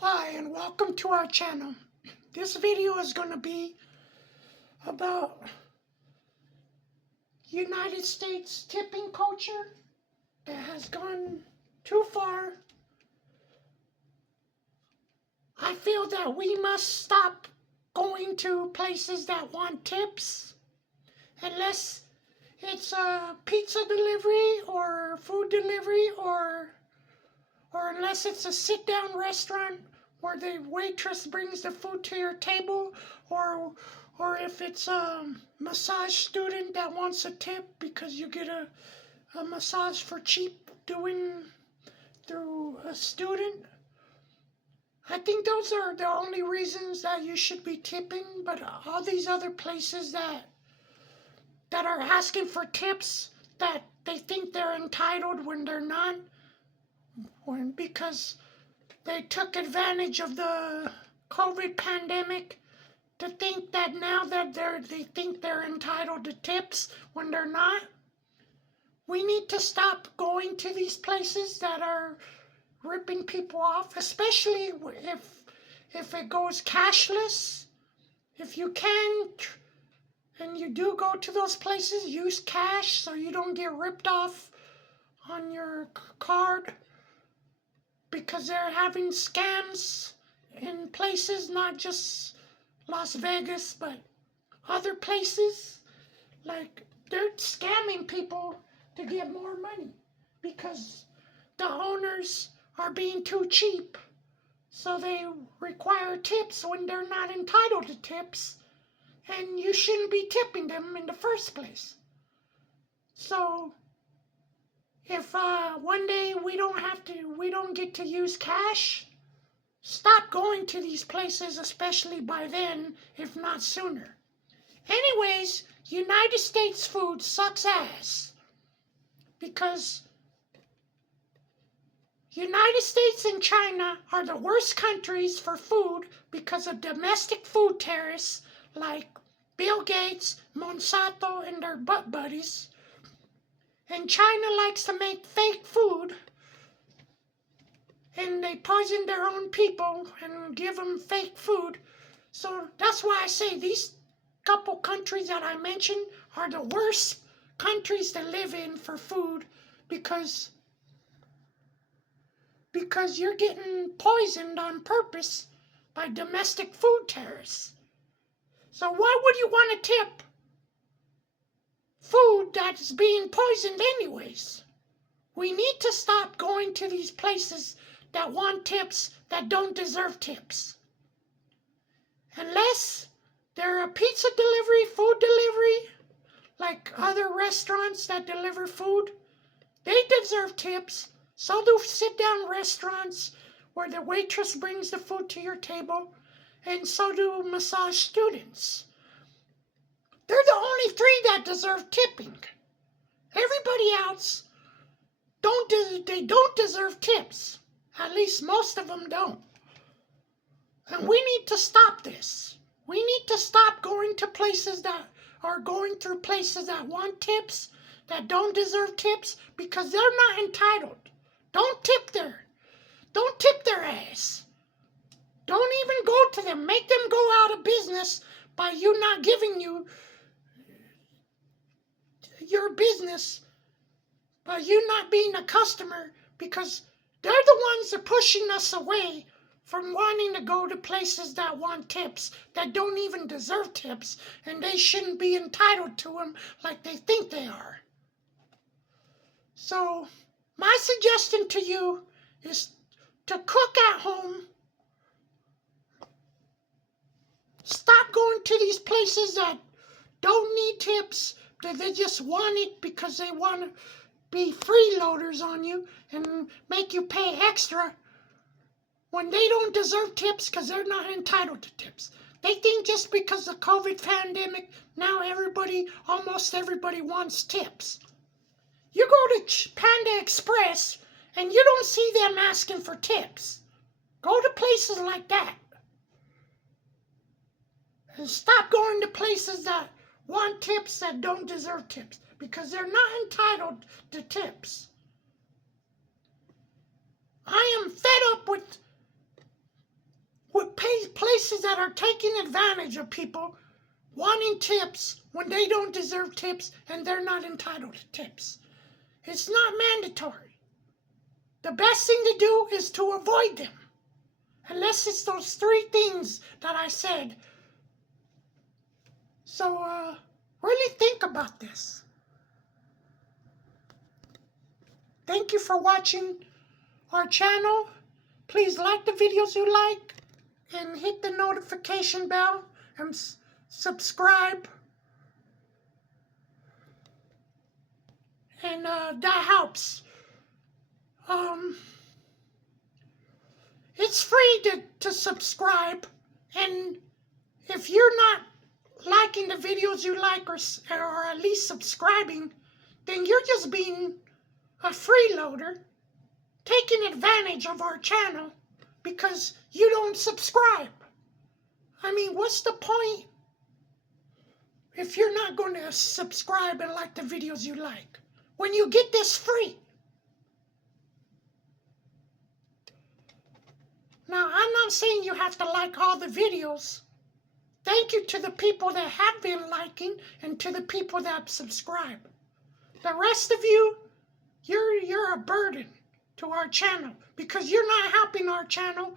Hi and welcome to our channel. This video is going to be about United States tipping culture that has gone too far. I feel that we must stop going to places that want tips unless it's a pizza delivery or food delivery or unless it's a sit-down restaurant where the waitress brings the food to your table, or if it's a massage student that wants a tip because you get a massage for cheap doing through a student. I think those are the only reasons that you should be tipping, but all these other places that are asking for tips that they think they're entitled when they're not, because they took advantage of the COVID pandemic to think that now that they think they're entitled to tips when they're not. We need to stop going to these places that are ripping people off, especially if it goes cashless. If you can, and you do go to those places, use cash so you don't get ripped off on your card, because they're having scams in places, not just Las Vegas, but other places. Like, they're scamming people to get more money because the owners are being too cheap. So they require tips when they're not entitled to tips, and you shouldn't be tipping them in the first place. So if one day we don't get to use cash, stop going to these places, especially by then, if not sooner. Anyways, United States food sucks ass because United States and China are the worst countries for food because of domestic food terrorists like Bill Gates, Monsanto, and their butt buddies. And China likes to make fake food, and they poison their own people and give them fake food. So that's why I say these couple countries that I mentioned are the worst countries to live in for food, because you're getting poisoned on purpose by domestic food terrorists. So why would you want to tip food that's being poisoned anyways? We need to stop going to these places that want tips that don't deserve tips. Unless they're a pizza delivery, food delivery, like other restaurants that deliver food, they deserve tips. So do sit-down restaurants where the waitress brings the food to your table, and so do massage students. They're the only three that deserve tipping. Everybody else don't deserve tips. At least most of them don't. And we need to stop this. We need to stop going to places that are going through places that want tips, that don't deserve tips, because they're not entitled. Don't tip their ass. Don't even go to them. Make them go out of business by you not giving you your business, by you not being a customer, because they're the ones that are pushing us away from wanting to go to places that want tips, that don't even deserve tips, and they shouldn't be entitled to them like they think they are. So my suggestion to you is to cook at home. Stop going to these places that don't need tips, that they just want it because they want to be freeloaders on you and make you pay extra when they don't deserve tips because they're not entitled to tips. They think just because of the COVID pandemic, now almost everybody wants tips. You go to Panda Express and you don't see them asking for tips. Go to places like that. And stop going to places that want tips that don't deserve tips, because they're not entitled to tips. I am fed up with that are taking advantage of people wanting tips when they don't deserve tips and they're not entitled to tips. It's not mandatory. The best thing to do is to avoid them. Unless it's those 3 things that I said. So, really think about this. Thank you for watching our channel. Please like the videos you like and hit the notification bell and subscribe. And that helps. It's free to subscribe, and if you're not liking the videos you like or at least subscribing, then you're just being a freeloader, taking advantage of our channel because you don't subscribe. I mean, what's the point if you're not going to subscribe and like the videos you like when you get this free? Now, I'm not saying you have to like all the videos. Thank you to the people that have been liking and to the people that subscribe. The rest of you, you're a burden to our channel because you're not helping our channel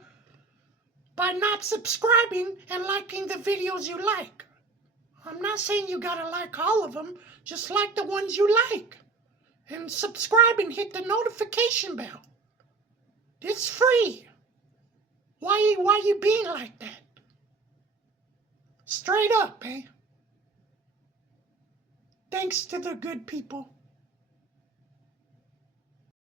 by not subscribing and liking the videos you like. I'm not saying you gotta like all of them, just like the ones you like. And subscribe and hit the notification bell. It's free. Why you being like that? Straight up, eh? Thanks to the good people.